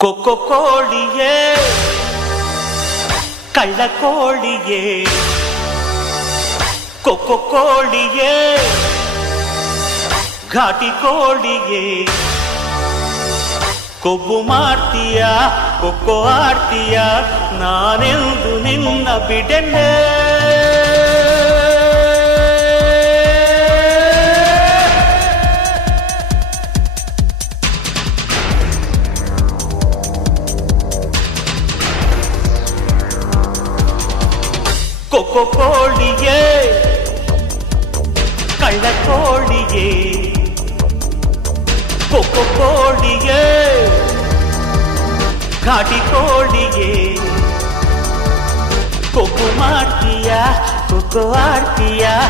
ಕೊಕ್ಕೊ ಕೋಳಿಯೇ. ಕಳ್ಳ ಕೋಳಿಯೇ. ಕೊಕ್ಕೊ ಕೋಳಿಯೇ. ಘಾಟಿ ಕೋಳಿಯೇ. ಕೊಬ್ಬು ಮಾಡ್ತೀಯ ಕೊಕ್ಕೊ ಆಡ್ತೀಯ, ನಾನೆಂದು ನಿನ್ನ ಬಿಡೆನೆ. கொக்கோ கோழியே. கள்ளக்கோழியே கொக்கோ கோழியே. காட்டி கோழியே. கொக்கு மாட்டியா? கொக்கு ஆர்த்தியா